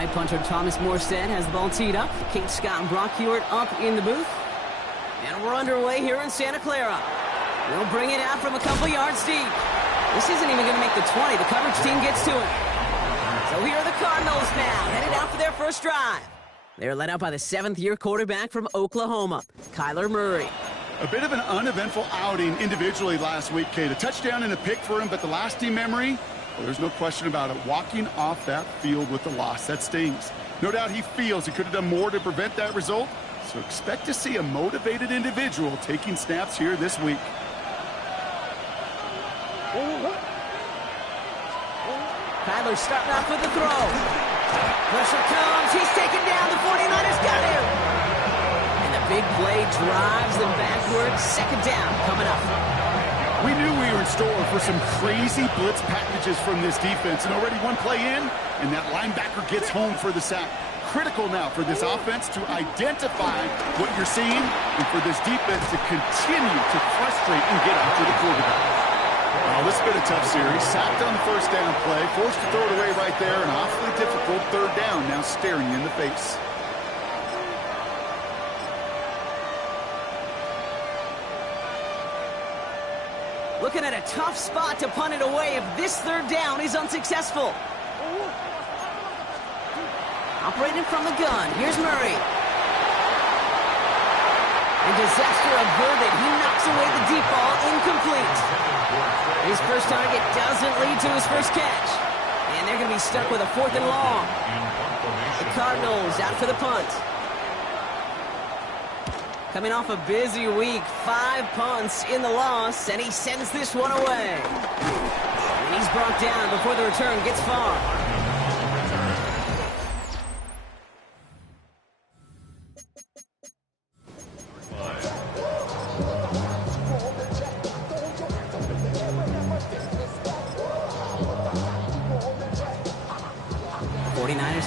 right, punter Thomas Morstead has the ball teed up. Kate Scott and Brock Hewitt up in the booth. And we're underway here in Santa Clara. They'll bring it out from a couple yards deep. This isn't even going to make the 20. The coverage team gets to it. So here are the Cardinals now, headed out for their first drive. They're led out by the seventh-year quarterback from Oklahoma, Kyler Murray. A bit of an uneventful outing individually last week, Kate. A touchdown and a pick for him, but the lasting memory, well, there's no question about it. Walking off that field with the loss, that stings. No doubt he feels he could have done more to prevent that result, so expect to see a motivated individual taking snaps here this week. Kyler starting off with the throw. Pressure comes. He's taken down. The 49ers got him. And the big play drives them backwards. Second down coming up. We knew we were in store for some crazy blitz packages from this defense. And already one play in, and that linebacker gets home for the sack. Critical now for this offense to identify what you're seeing and for this defense to continue to frustrate and get after the quarterback. Well, this has been a tough series. Sacked on the first down play, forced to throw it away right there, an awfully difficult third down now staring you in the face. Looking at a tough spot to punt it away if this third down is unsuccessful. Operating from the gun, here's Murray. And disaster averted, he knocks away the deep ball, incomplete. His first target doesn't lead to his first catch. And they're going to be stuck with a 4th and long. The Cardinals out for the punt. Coming off a busy week, 5 punts in the loss, and he sends this one away. And he's brought down before the return gets far.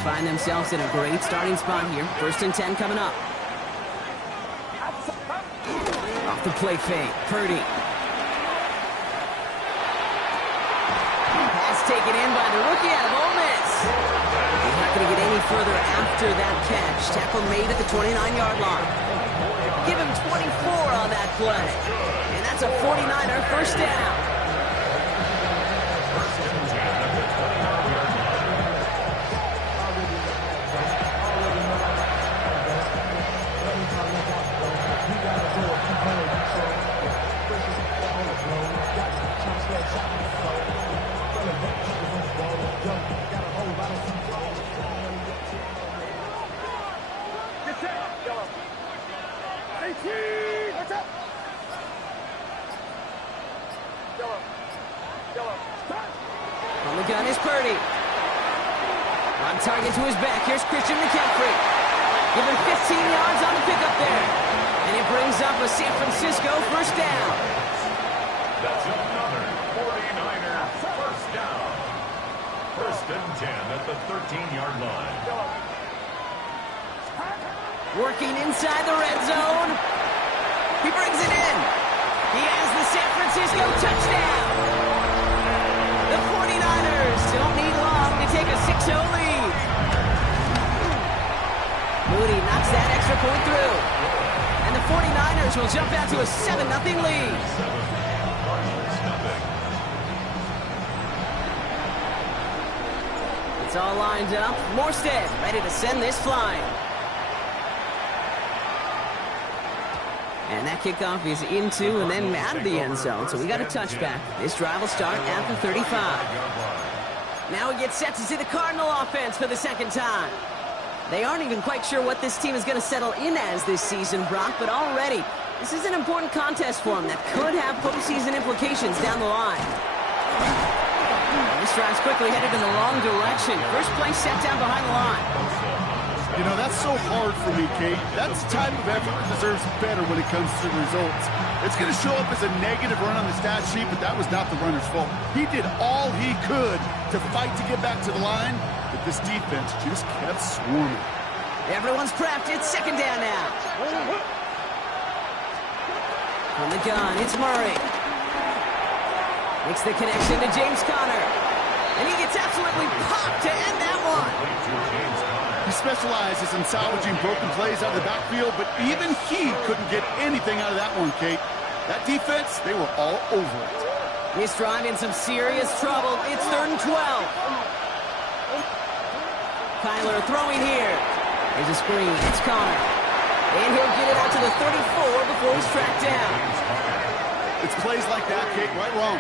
Find themselves in a great starting spot here. 1st and 10 coming up. Off the play fake, Purdy. Pass taken in by the rookie out of Ole Miss. He's not going to get any further after that catch. Tackle made at the 29-yard line. Give him 24 on that play. And that's a 49er first down. On the gun is Purdy. On target to his back. Here's Christian McCaffrey. Given 15 yards on the pickup there. And it brings up a San Francisco first down. That's another 49er first down. 1st and 10 at the 13-yard line. Working inside the red zone. He brings it in. He has the San Francisco touchdown. The 49ers don't need long to take a 6-0 lead. Moody knocks that extra point through. And the 49ers will jump out to a 7-0 lead. It's all lined up. Morstead ready to send this flying. And that kickoff is into and then out of the end zone. So we got a touchback. This drive will start at the 35. Now we get set to see the Cardinal offense for the second time. They aren't even quite sure what this team is going to settle in as this season, Brock, but already this is an important contest for them that could have postseason implications down the line. This drive's quickly headed in the wrong direction. First play set down behind the line. You know, that's so hard for me, Kate. That's the type of effort that deserves better when it comes to the results. It's going to show up as a negative run on the stat sheet, but that was not the runner's fault. He did all he could to fight to get back to the line, but this defense just kept swarming. Everyone's prepped. It's second down now. From the gun, it's Murray. Makes the connection to James Conner. And he gets absolutely popped to end that one. He specializes in salvaging broken plays out of the backfield, but even he couldn't get anything out of that one, Kate. That defense, they were all over it. This drive in some serious trouble. It's 3rd and 12. Kyler throwing here. There's a screen. It's Connor. And he'll get it out to the 34 before he's tracked down. It's plays like that, Kate, right wrong.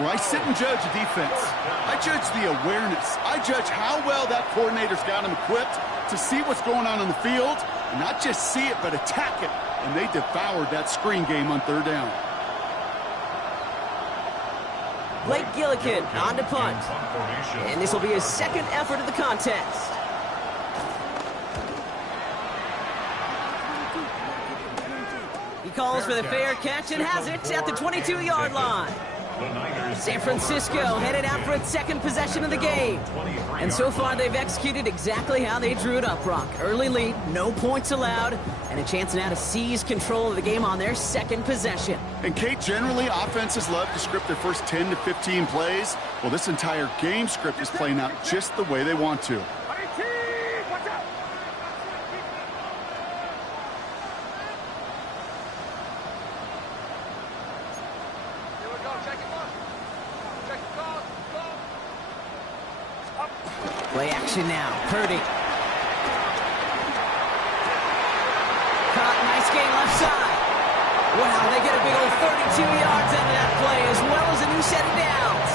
Where I sit and judge a defense. I judge the awareness. I judge how well that coordinator's got him equipped to see what's going on the field, and not just see it, but attack it. And they devoured that screen game on 3rd down. Blake Gillikin on to punt. And this will be his 2nd effort of the contest. He calls for the fair catch and has it at the 22-yard line. San Francisco headed out for its 2nd possession of the game. And so far, they've executed exactly how they drew it up, Brock. Early lead, no points allowed, and a chance now to seize control of the game on their 2nd possession. And, Kate, generally, offenses love to script their first 10 to 15 plays. Well, this entire game script is playing out just the way they want to. Play action now. Purdy. Caught. Nice gain left side. Wow, they get a big old 32 yards out of that play, as well as a new set of downs.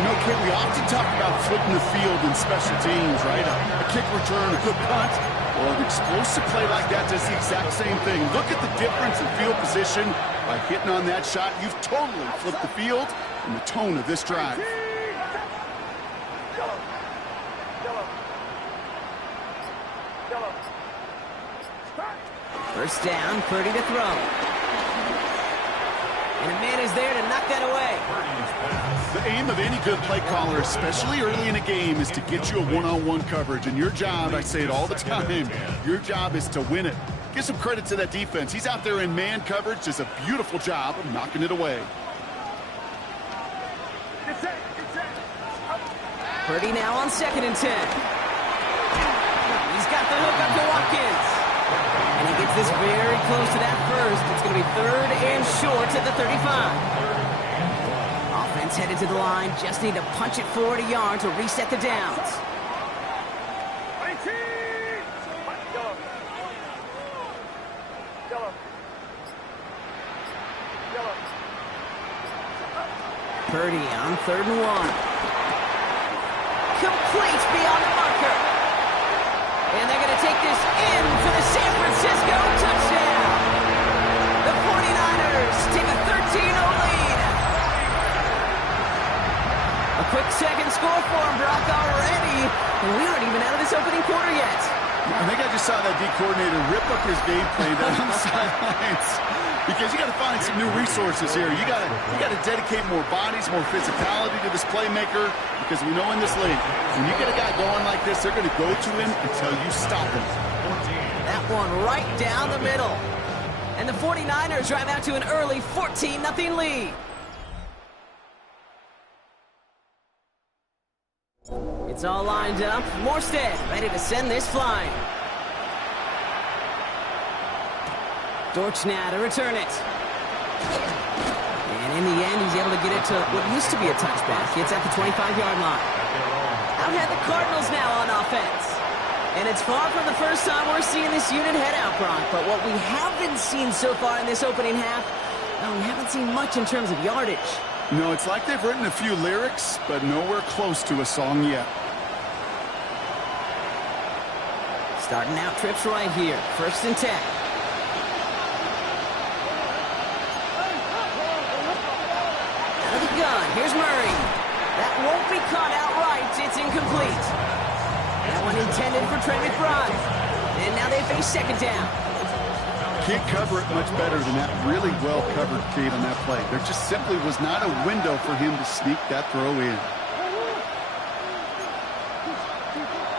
You know, Kate, we often talk about flipping the field in special teams, right? A kick return, a good punt. Well, an explosive play like that does the exact same thing. Look at the difference in field position. By hitting on that shot, you've totally flipped the field and the tone of this drive. First down, Purdy to throw. And a man is there to knock that away. The aim of any good play caller, especially early in a game, is to get you a one-on-one coverage. And your job, I say it all the time, your job is to win it. Give some credit to that defense. He's out there in man coverage, does a beautiful job of knocking it away. Purdy now on 2nd and 10. He's got the hook up to Watkins. And he gets this very close to that first. It's going to be 3rd and short at the 35. Offense headed to the line. Just need to punch it forward a yard to reset the downs. Purdy on 3rd and 1. Complete beyond the marker. And they're going to take this in for the San Francisco touchdown. The 49ers take a 13-0 lead. A quick 2nd score for him, Brock, already. And we aren't even out of this opening quarter yet. I think I just saw that D coordinator rip up his game plan down on the sidelines. Because you got to find some new resources here. You got to dedicate more bodies, more physicality to this playmaker. Because we know in this league, when you get a guy going like this, they're going to go to him until you stop him. That one right down the middle. And the 49ers drive out to an early 14-0 lead. It's all lined up. Morstead ready to send this flying. Dortch now to return it. And in the end, he's able to get it to what used to be a touchback. It's at the 25-yard line. Out had the Cardinals now on offense. And it's far from the first time we're seeing this unit head out, Brock. But what we haven't seen so far in this opening half, we haven't seen much in terms of yardage. No, it's like they've written a few lyrics, but nowhere close to a song yet. Starting out trips right here. 1st and 10. Out of the gun. Here's Murray. That won't be caught outright. It's incomplete. That one intended for Trey McBride. And now they face 2nd down. Can't cover it much better than that really well-covered Kate on that play. There just simply was not a window for him to sneak that throw in.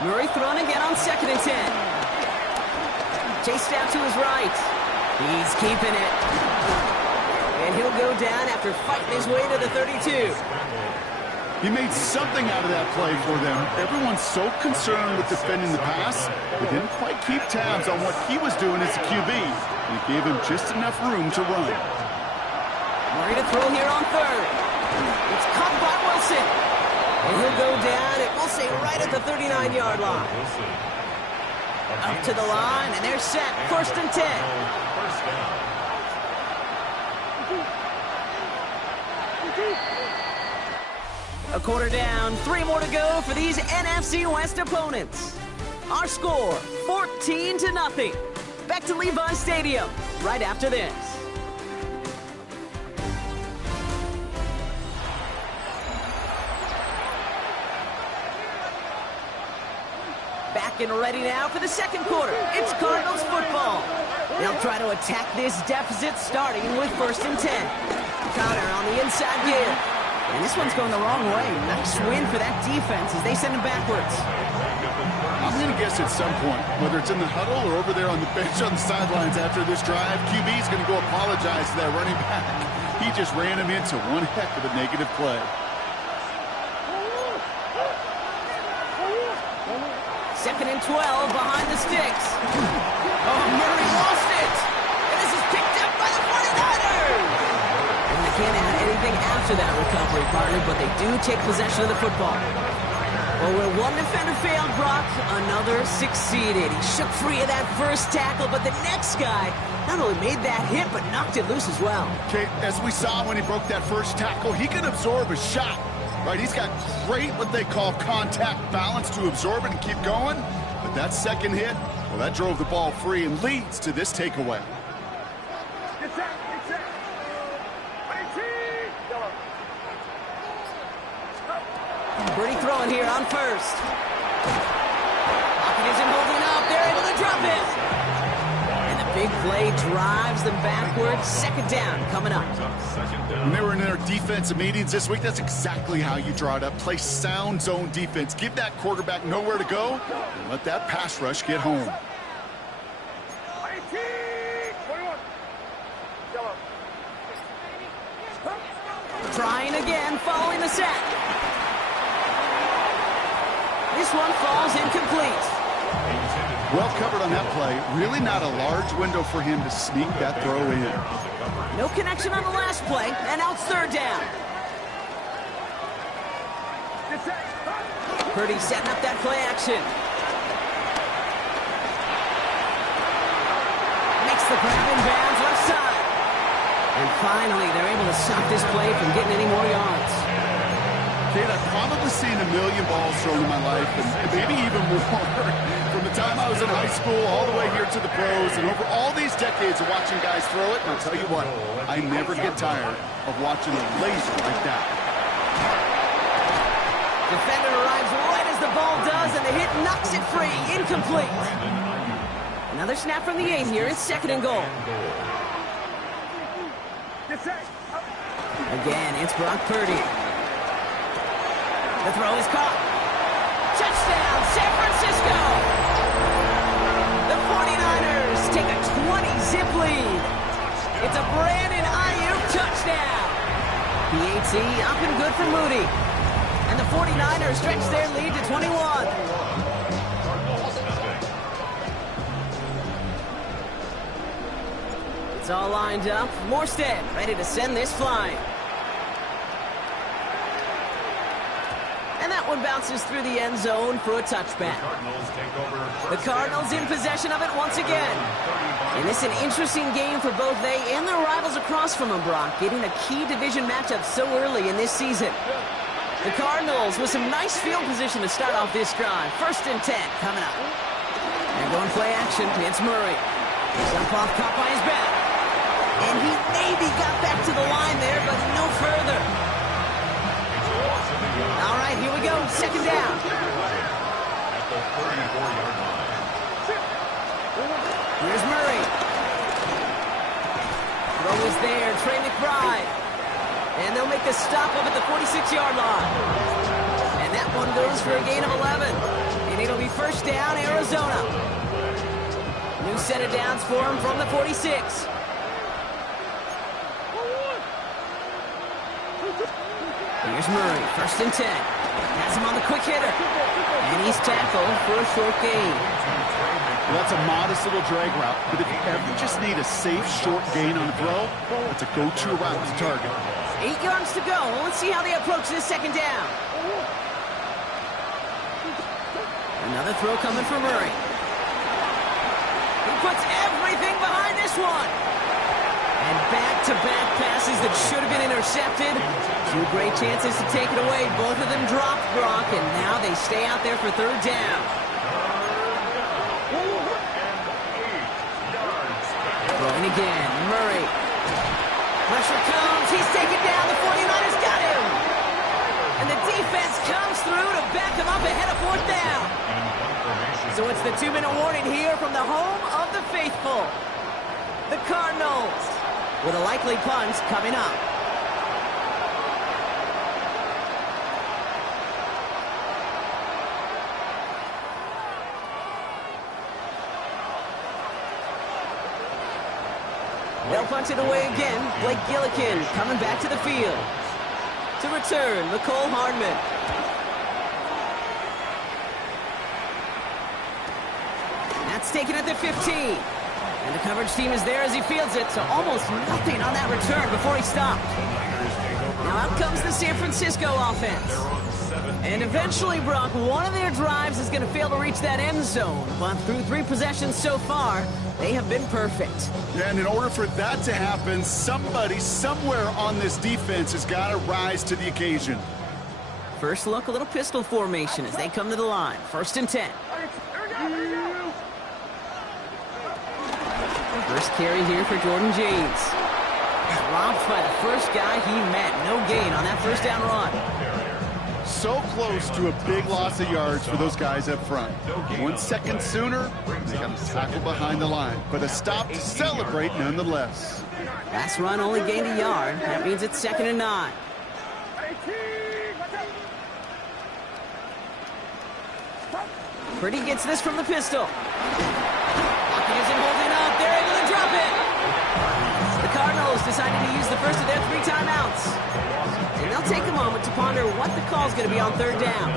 Murray thrown again on 2nd and 10. Chased out to his right. He's keeping it. And he'll go down after fighting his way to the 32. He made something out of that play for them. Everyone's so concerned with defending the pass, they didn't quite keep tabs on what he was doing as a QB. And it gave him just enough room to run. Murray to throw here on third. It's caught by Wilson. And he'll go down, it will say right at the 39-yard line. Up to the line, and they're set. 1st and 10. First down. A quarter down, 3 more to go for these NFC West opponents. Our score, 14-0. Back to Levi Stadium right after this. Back and ready now for the second quarter. It's Cardinals football. They'll try to attack this deficit starting with 1st and 10. Connor on the inside gear. And this one's going the wrong way. Nice win for that defense as they send him backwards. I'm going to guess at some point, whether it's in the huddle or over there on the bench on the sidelines after this drive, QB's going to go apologize to that running back. He just ran him into one heck of a negative play. 2nd and 12 behind the sticks. Oh, Murray lost it. And this is picked up by the 49ers. And they can't add anything after that recovery, partner, but they do take possession of the football. Well, where one defender failed, Brock, another succeeded. He shook free of that first tackle, but the next guy not only made that hit, but knocked it loose as well. Okay, as we saw when he broke that first tackle, he can absorb a shot. Right, he's got great what they call contact balance to absorb it and keep going. But that second hit, well, that drove the ball free and leads to this takeaway. Birdie throwing here on 1st. Pocket isn't holding up. They're able to drop it. And the big play drives them backwards. 2nd down coming up. When they were in their defensive meetings this week, that's exactly how you draw it up. Play sound zone defense. Give that quarterback nowhere to go and let that pass rush get home. Trying again following the sack. This one falls incomplete. Well covered on that play. Really not a large window for him to sneak that throw in. No connection on the last play, and now it's 3rd down. Purdy setting up that play action. Makes the grab in bounds left side. And finally, they're able to stop this play from getting any more yards. Kate, I've probably seen a million balls thrown in my life, and maybe even more. From the time I was in high school all the way here to the pros, and over all these decades of watching guys throw it, and I'll tell you what, I never get tired of watching a laser like that. Defender arrives right as the ball does, and the hit knocks it free. Incomplete. Another snap from the 8 here. It's 2nd and goal. Again, it's Brock Purdy. The throw is caught. Touchdown, San Francisco! The 49ers take a 20-zip lead. It's a Brandon Ayuk touchdown. PAT up and good for Moody. And the 49ers stretch their lead to 21. It's all lined up. Morstead ready to send this flying. And that one bounces through the end zone for a touchback. The Cardinals in possession of it once again. And it's an interesting game for both they and their rivals across from them, Brock, getting a key division matchup so early in this season. The Cardinals with some nice field position to start off this drive. 1st and 10 coming up. They're going play action. It's Murray. Jump off caught by his back. And he maybe got back to the line there, but no further. All right, here we go. 2nd down. At the 34-yard line. Here's Murray. Throw is there. Trey McBride. And they'll make the stop up at the 46-yard line. And that one goes for a gain of 11. And it'll be 1st down, Arizona. New set of downs for him from the 46. Here's Murray, 1st and 10. Has him on the quick hitter. And he's tackled for a short gain. Well, that's a modest little drag route, but if you ever just need a safe, short gain on a throw, that's a go-to route to target. 8 yards to go. Let's see how they approach this 2nd down. Another throw coming from Murray. He puts everything behind this one. And back-to-back passes that should have been intercepted. 2 great chances to take it away. Both of them dropped, Brock, and now they stay out there for 3rd down. Throwing again, Murray. Pressure comes, he's taken down, the 49ers got him! And the defense comes through to back him up ahead of 4th down. So it's the 2-minute warning here from the home of the faithful. The Cardinals, with a likely punt coming up. They'll punch it away again. Blake Gillikin coming back to the field. To return, McCole Hardman. That's taken at the 15. And the coverage team is there as he fields it, so almost nothing on that return before he stopped. Now out comes the San Francisco offense. And eventually, Brock, one of their drives is going to fail to reach that end zone. But through 3 possessions so far, they have been perfect. And in order for that to happen, somebody somewhere on this defense has got to rise to the occasion. First look, a little pistol formation as they come to the line. 1st and 10. First carry here for Jordan James. Dropped by the first guy he met. No gain on that 1st down run. So close to a big loss of yards for those guys up front. 1 second sooner, they got to tackle behind the line. But a stop to celebrate nonetheless. Last run only gained a yard. That means it's 2nd and 9. Purdy gets this from the pistol. Pocket isn't holding up. They're able to drop it. The Cardinals decided to use the first of their 3 timeouts. And they'll take a moment to ponder what the call's going to be on 3rd down.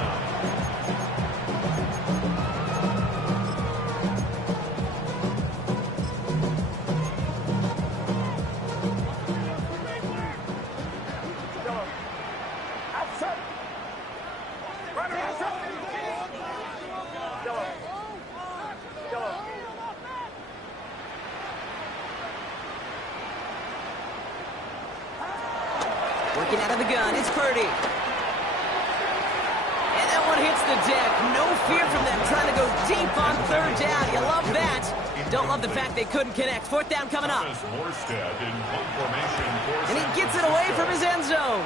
Working out of the gun, it's Purdy. And that one hits the deck. No fear from them trying to go deep on 3rd down. You love that. Don't love the fact they couldn't connect. 4th down coming up. And he gets it away from his end zone.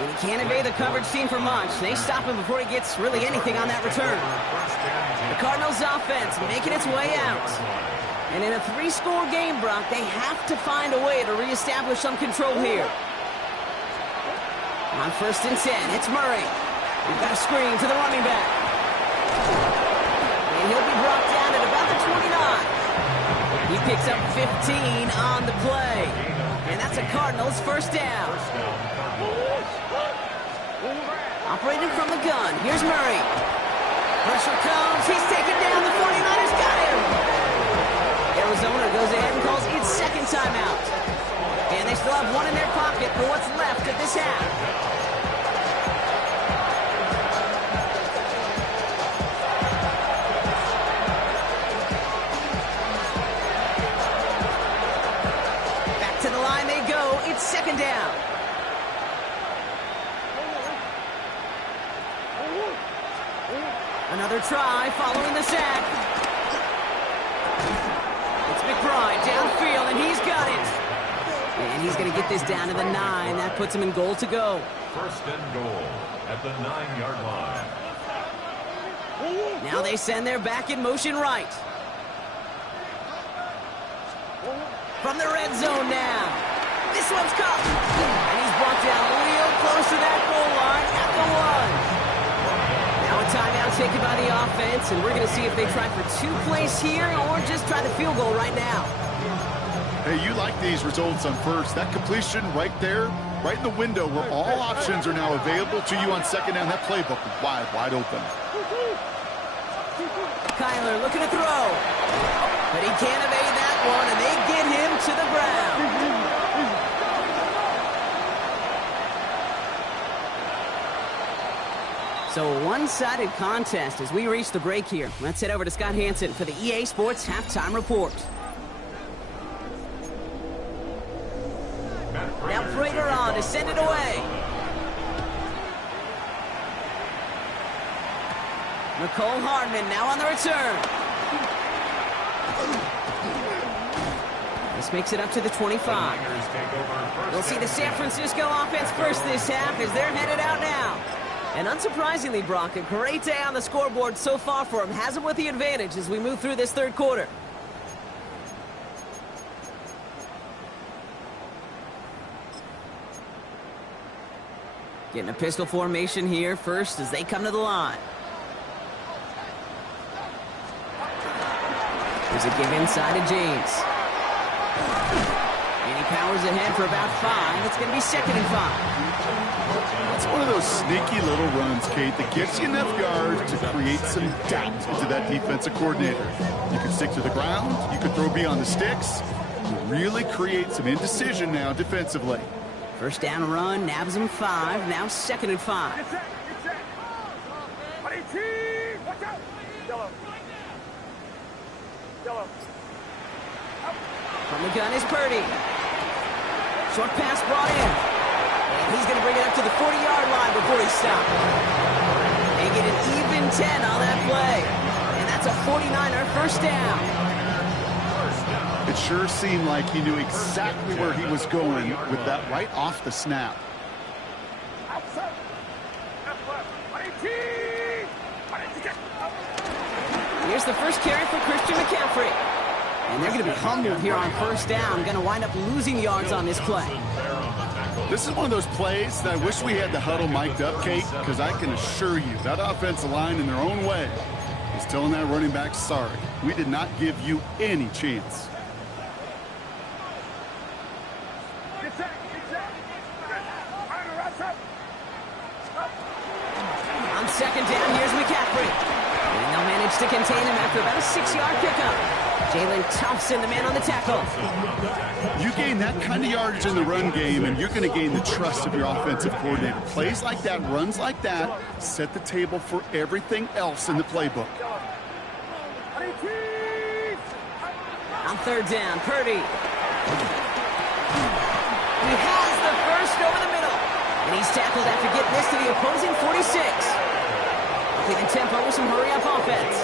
And he can't evade the coverage team for much. They stop him before he gets really anything on that return. The Cardinals offense making its way out. And in a 3-score game, Brock, they have to find a way to reestablish some control here. On 1st and 10, it's Murray. We've got a screen to the running back. And he'll be brought down at about the 29. He picks up 15 on the play. And that's a Cardinals 1st down. Operating from the gun, here's Murray. Pressure comes, he's taken down, the 49ers got him. Arizona goes ahead and calls its 2nd timeout. And they still have 1 in their pocket for what's left of this half. Back to the line they go. It's 2nd down. Another try following the sack. McBride downfield, and he's got it. And he's going to get this down to the 9. That puts him in goal to go. 1st and goal at the 9-yard line. Now they send their back in motion right. From the red zone now. This one's caught. And he's brought down real close to that goal line at the 1. Now a timeout taken by the offense, and we're going to see if they try for 2 plays here or just try the field goal right now. Hey, you like these results on first. That completion right there, right in the window where all options are now available to you on second down. That playbook is wide, wide open. Kyler looking to throw. But he can't evade that one, and they get him to the ground. So a one-sided contest as we reach the break here. Let's head over to Scott Hansen for the EA Sports Halftime Report. Now Prater on to send it away. Nicole Hardman now on the return. This makes it up to the 25. We'll see the San Francisco offense first this half as they're headed out now. And unsurprisingly, Brock, a great day on the scoreboard so far for him. Has him with the advantage as we move through this third quarter. Getting a pistol formation here first as they come to the line. There's a give inside to James. And he powers ahead for about 5. It's going to be 2nd and 5. It's one of those sneaky little runs, Kate, that gets you enough yards to create some doubt into that defensive coordinator. You can stick to the ground. You can throw beyond the sticks. You really create some indecision now defensively. First down run, nabs him 5. Now 2nd and 5. From the gun is Purdy. Short pass brought in. And he's going to bring it up to the 40-yard line before he stops. And get an even 10 on that play. And that's a 49er first down. It sure seemed like he knew exactly where he was going with that right off the snap. Here's the first carry for Christian McCaffrey. And they're going to be humbled here on first down. Going to wind up losing yards on this play. This is one of those plays that I wish we had the huddle mic'd up, Kate, because I can assure you that offensive line in their own way is telling that running back, sorry, we did not give you any chance. On second down, here's McCaffrey. And they'll manage to contain him after about a 6-yard pickup. Jalen Thompson, the man on the tackle. You gain that kind of yardage in the run game, and you're going to gain the trust of your offensive coordinator. Plays like that, runs like that, set the table for everything else in the playbook. On third down, Purdy. He has the first over the middle. And he's tackled after getting this to the opposing 46. Keeping tempo with some hurry-up offense.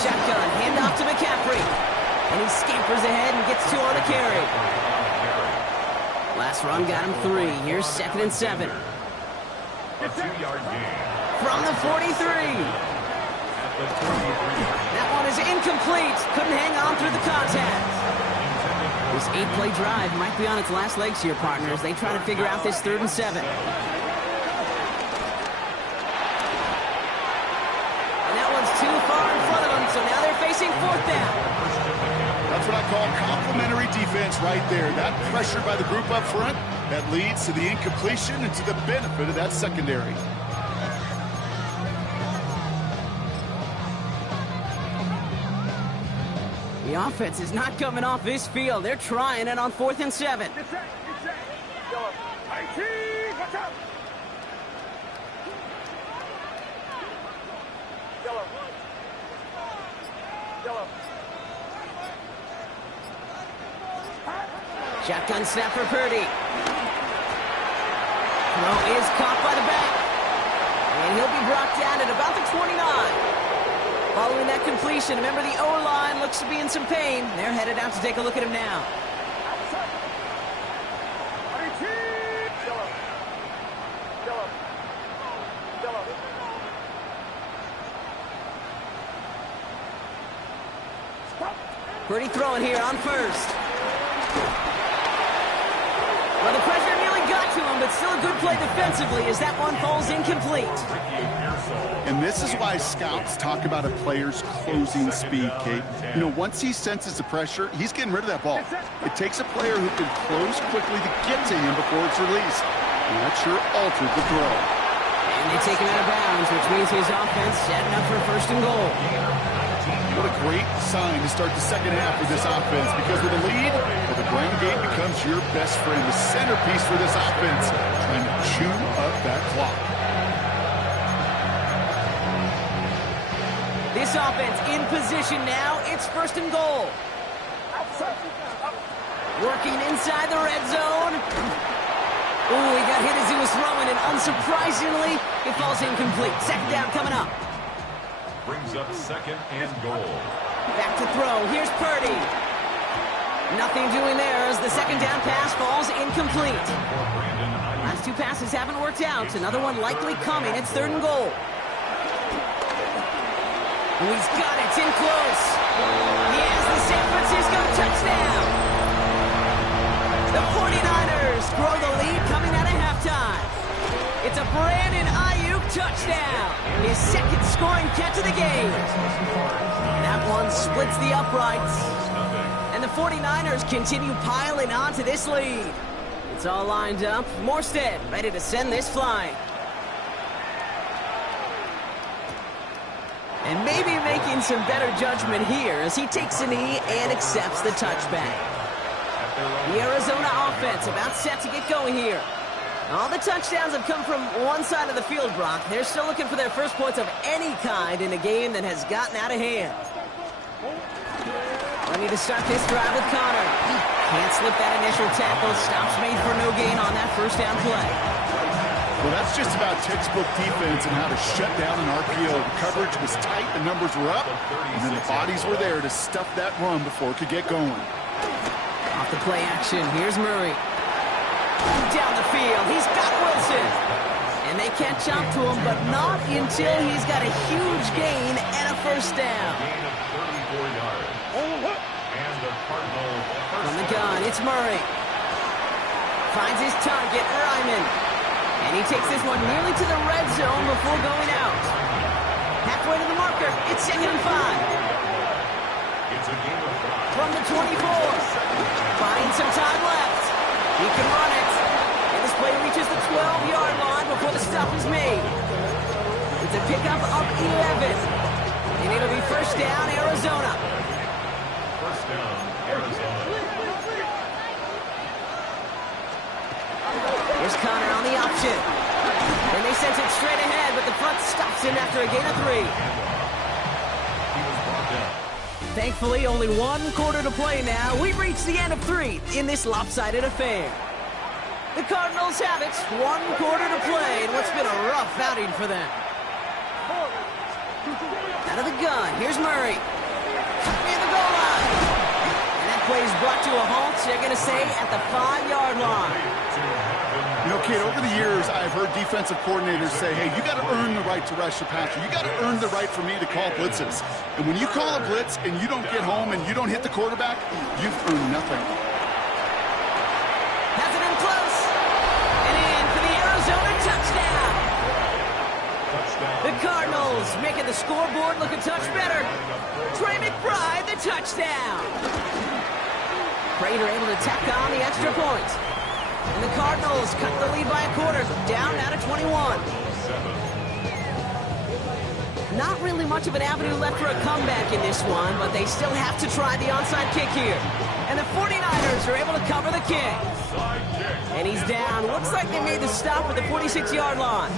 Shotgun, handoff to McCaffrey. And he scampers ahead and gets 2 on the carry. Last run got him 3. Here's 2nd and 7. A 2-yard gain. From the 43. That one is incomplete. Couldn't hang on through the contact. This 8-play drive might be on its last legs here, partners. They try to figure out this 3rd and 7. Too far in front of them, so now they're facing 4th down. That's what I call complimentary defense right there. That pressure by the group up front, that leads to the incompletion and to the benefit of that secondary. The offense is not coming off this field. They're trying it on 4th and 7. Shotgun snap for Purdy. Throw is caught by the back. And he'll be brought down at about the 29. Following that completion, remember the O-line looks to be in some pain. They're headed out to take a look at him now. Purdy throwing here on first. Well, the pressure nearly got got to him, but still a good play defensively as that one falls incomplete. And this is why scouts talk about a player's closing speed, Kate. You know, once he senses the pressure, he's getting rid of that ball. It takes a player who can close quickly to get to him before it's released. And that sure altered the throw. And they take him out of bounds, which means his offense setting up for first and goal. What a great sign to start the second half of this offense, because with a lead, well, the ground game becomes your best friend, the centerpiece for this offense, trying to chew up that clock. This offense in position now. It's first and goal. Working inside the red zone. Oh, he got hit as he was throwing, and unsurprisingly, it falls incomplete. Second down coming up. Brings up second and goal. Back to throw. Here's Purdy. Nothing doing there as the second down pass falls incomplete. Last two passes haven't worked out. Another one likely coming. It's third and goal. Oh, he's got it. It's in close. He has the San Francisco touchdown. The 49ers grow the lead coming out of halftime. It's a Brandon Ayuk touchdown. His second scoring catch of the game. That one splits the uprights. And the 49ers continue piling on to this lead. It's all lined up. Morstead ready to send this flying. And maybe making some better judgment here as he takes a knee and accepts the touchback. The Arizona offense about set to get going here. All the touchdowns have come from one side of the field, Brock. They're still looking for their first points of any kind in a game that has gotten out of hand. Ready to start this drive with Connor. Can't slip that initial tackle. Stops made for no gain on that first down play. Well, that's just about textbook defense and how to shut down an RPO. The coverage was tight, the numbers were up, and then the bodies were there to stuff that run before it could get going. Off the play action, here's Murray. Down the field, he's got Wilson. And they catch up to him, but not until he's got a huge gain and a first down. Gain of 34 yards. And the Cardinals. From the gun, it's Murray. Finds his target, Ryman. And he takes this one nearly to the red zone before going out. Halfway to the marker, it's 2nd and 5. It's a game of 5. From the 24. Finds some time left. He can run it. And this play reaches the 12-yard line before the stop is made. It's a pickup of 11. And it'll be first down, Arizona. First down, Arizona. Here's Connor on the option. And they sent it straight ahead, but the front stops him after a gain of 3. He was brought down. Thankfully, only one quarter to play now. We've reached the end of 3 in this lopsided affair. The Cardinals have it. 1 quarter to play in what's been a rough outing for them. Out of the gun, here's Murray. In the goal line. And that play is brought to a halt, they're going to say, at the 5-yard line. You know, Kate, over the years, I've heard defensive coordinators say, hey, you got to earn the right to rush the passer. You got to earn the right for me to call blitzes. And when you call a blitz and you don't get home and you don't hit the quarterback, you've earned nothing. Has it in close. And in for the Arizona touchdown. The Cardinals making the scoreboard look a touch better. Trey McBride, the touchdown. Prater able to tack on the extra point. And the Cardinals cut the lead by a quarter, down now to 21. Not really much of an avenue left for a comeback in this one, but they still have to try the onside kick here. And the 49ers are able to cover the kick. And he's down. Looks like they made the stop at the 46-yard line.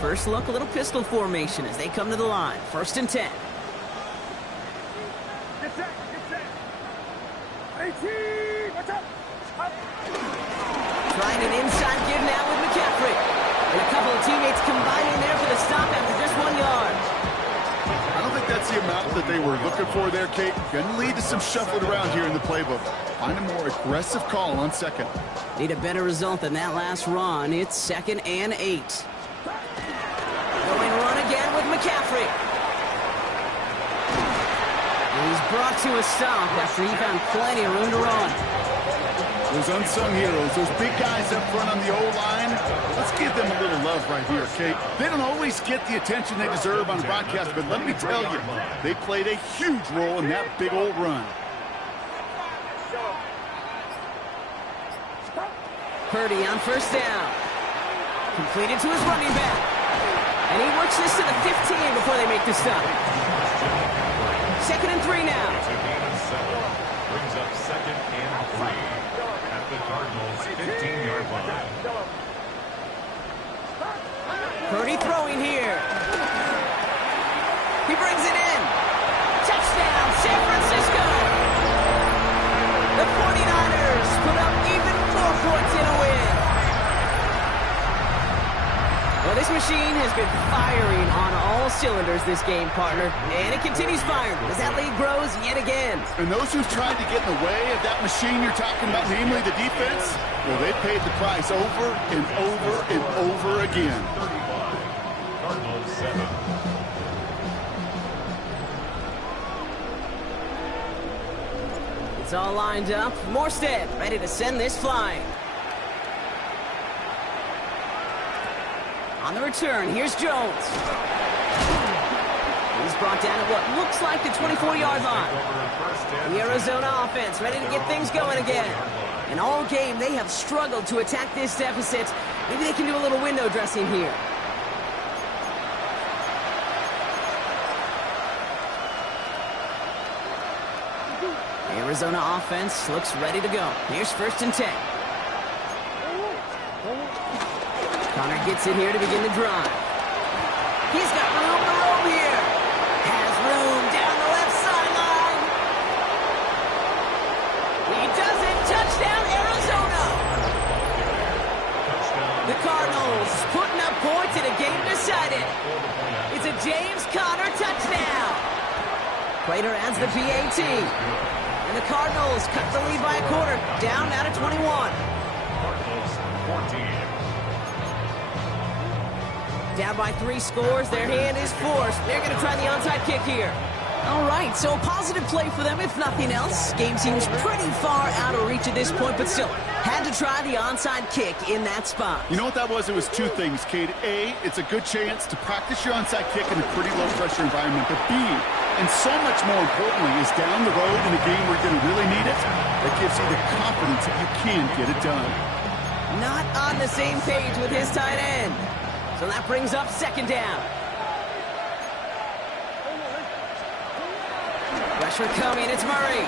First look, a little pistol formation as they come to the line. 1st and 10. Trying an inside give now with McCaffrey. And a couple of teammates combining there for the stop after just 1 yard. I don't think that's the amount that they were looking for there, Kate. Going to lead to some shuffling around here in the playbook. Find a more aggressive call on 2nd. Need a better result than that last run. It's 2nd and 8. Going run again with McCaffrey. He's brought to a stop after he found plenty of room to run. Those unsung heroes, those big guys up front on the O-line, let's give them a little love right here, Kate. They don't always get the attention they deserve on broadcast, but let me tell you, they played a huge role in that big old run. Purdy on first down. Completed to his running back. And he works this to the 15 before they make the stop. 2nd and 3 now. Brings up 2nd and 3 at the Cardinals' 15-yard line. Purdy throwing here. He brings it in. Touchdown, San Francisco. The 49ers put up even more points in a win. Well, this machine has been firing on all cylinders this game, partner. And it continues firing as that lead grows yet again. And those who've tried to get in the way of that machine you're talking about, namely the defense, well, they paid the price over and over and over again. 35, Cardinals 7. It's all lined up. Morstead ready to send this flying. On the return, here's Jones. He's brought down at what looks like the 24-yard line. The Arizona offense ready to get things going again. And all game, they have struggled to attack this deficit. Maybe they can do a little window dressing here. The Arizona offense looks ready to go. Here's 1st and 10. Connor gets it here to begin the drive. He's got room to roam here. Has room down the left sideline. He does it. Touchdown, Arizona. The Cardinals putting up points in a game decided. It's a James Conner touchdown. Prater adds the PAT. And the Cardinals cut the lead by a quarter. Down now to 21. Cardinals 14. Down by 3 scores, their hand is forced. They're going to try the onside kick here. All right, so a positive play for them, if nothing else. Game seems pretty far out of reach at this point, but still, had to try the onside kick in that spot. You know what that was? It was 2 things, Kate. A, it's a good chance to practice your onside kick in a pretty low-pressure environment. But B, and so much more importantly, is down the road in a game where you're going to really need it, that gives you the confidence that you can get it done. Not on the same page with his tight end. So that brings up 2nd down. Pressure coming, it's Murray.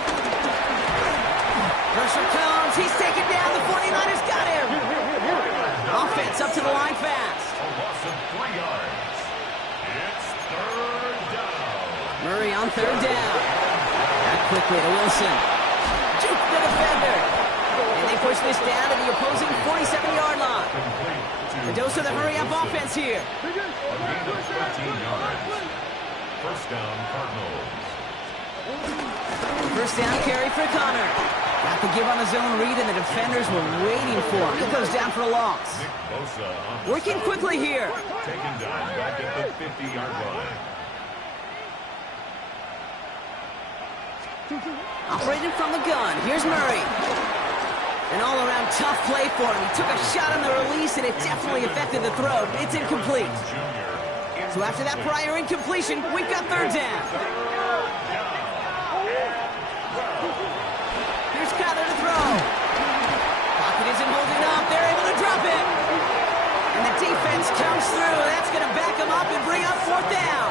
Pressure comes, he's taken down, the 49ers got him. Offense up to the line fast. A loss of 3 yards. It's 3rd down. Murray on 3rd down. Back quickly to Wilson. Juke the defender. And they push this down to the opposing 47-yard line. The dose of the hurry-up offense here. A gain of 13 yards. 1st down, Cardinals. 1st down carry for Connor. Got the give on the zone read, and the defenders were waiting for him. He goes down for a loss. Nick Bosa on the Working quickly here. taken down back at the 50-yard line. Operating from the gun. Here's Murray. An all-around tough play for him. He took a shot on the release, and it definitely affected the throw. It's incomplete. So after that prior incompletion, we've got 3rd down. Here's Kyler to throw. Pocket isn't holding up. They're able to drop it. And the defense comes through. That's going to back him up and bring up 4th down.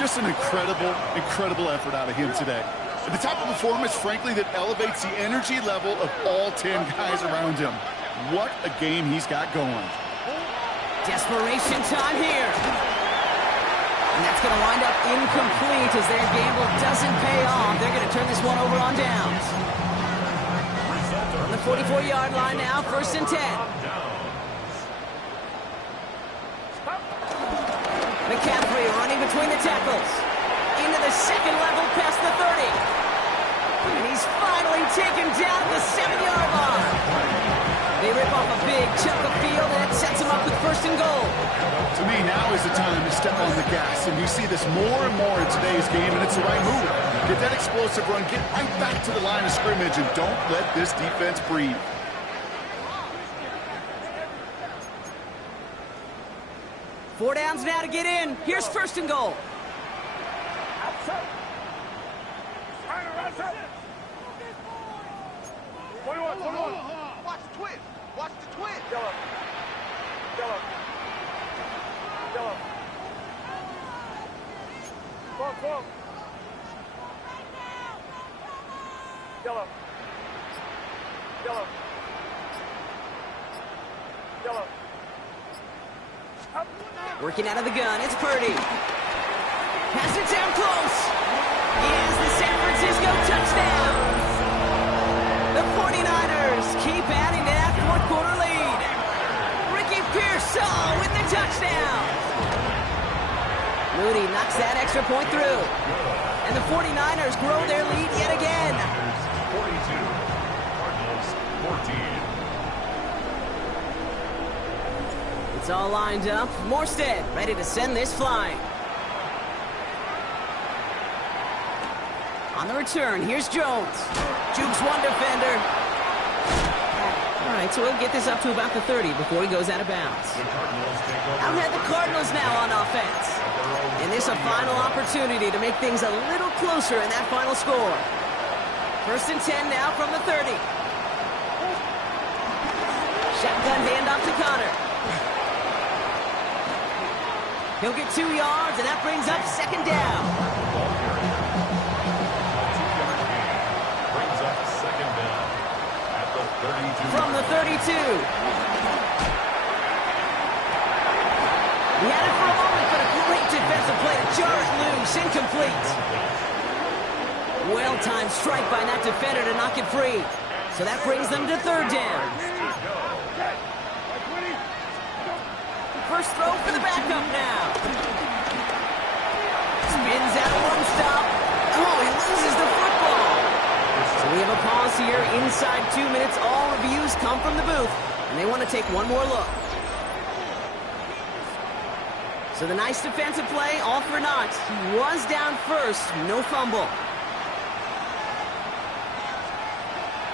Just an incredible effort out of him today. The type of performance, frankly, that elevates the energy level of all 10 guys around him. What a game he's got going. Desperation time here. And that's going to wind up incomplete as their gamble doesn't pay off. They're going to turn this one over on downs. On the 44-yard line now, 1st and 10. McCaffrey running between the tackles. Into the 2nd level past the 30. And he's finally taken down at the 7-yard line. They rip off a big chunk of field, and it sets him up with 1st and goal. To To me, now is the time to step on the gas, and you see this more and more in today's game, and it's the right move. Get that explosive run, get right back to the line of scrimmage, and don't let this defense breathe. Four downs now to get in. Here's first and goal. Watch the twist. Watch the twist. Yellow. Yellow. Yellow. Come. Yellow. Yellow. Yellow. Working out of the gun, it's Purdy. Pass it down close. He has the San Francisco touchdown. The 49ers keep adding to that fourth quarter lead. Ricky Pearsall with the touchdown. Moody knocks that extra point through. And the 49ers grow their lead yet again. 42, Cardinals 14. It's all lined up. Morstead ready to send this flying. On the return, here's Jones. Jukes one defender. All right, so we'll get this up to about the 30 before he goes out of bounds. Out ahead the Cardinals now on offense. And this a final opportunity to make things a little closer in that final score. First and 10 now from the 30. Shotgun handoff to Connor. He'll get 2 yards, and that brings up second down. Brings up second down at the 32. From the 32. He had it for a moment, but a great defensive play to jar it loose. Incomplete. Well-timed strike by that defender to knock it free. So that brings them to third down. First throw for the backup now. Spins out one stop. Oh, he loses the football. So we have a pause here. Inside 2 minutes, all reviews come from the booth. And they want to take one more look. So the nice defensive play, all for naught. He was down first, no fumble.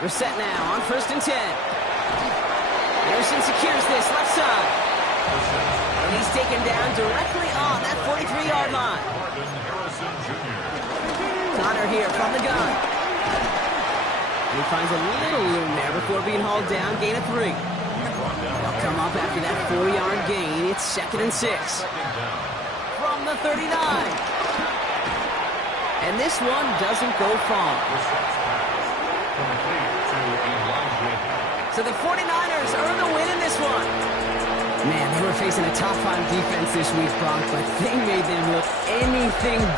We're set now on first and 10. Harrison secures this left side. And he's taken down directly on that 43-yard line. Connor here from the gun. And he finds a little room there before being hauled down, gain of 3. They'll come up after that 4-yard gain. It's second and 6. From the 39. And this one doesn't go far. So the 49ers earn the win in this one. Man, they were facing a top 5 defense this week, Bronk, but they made them look anything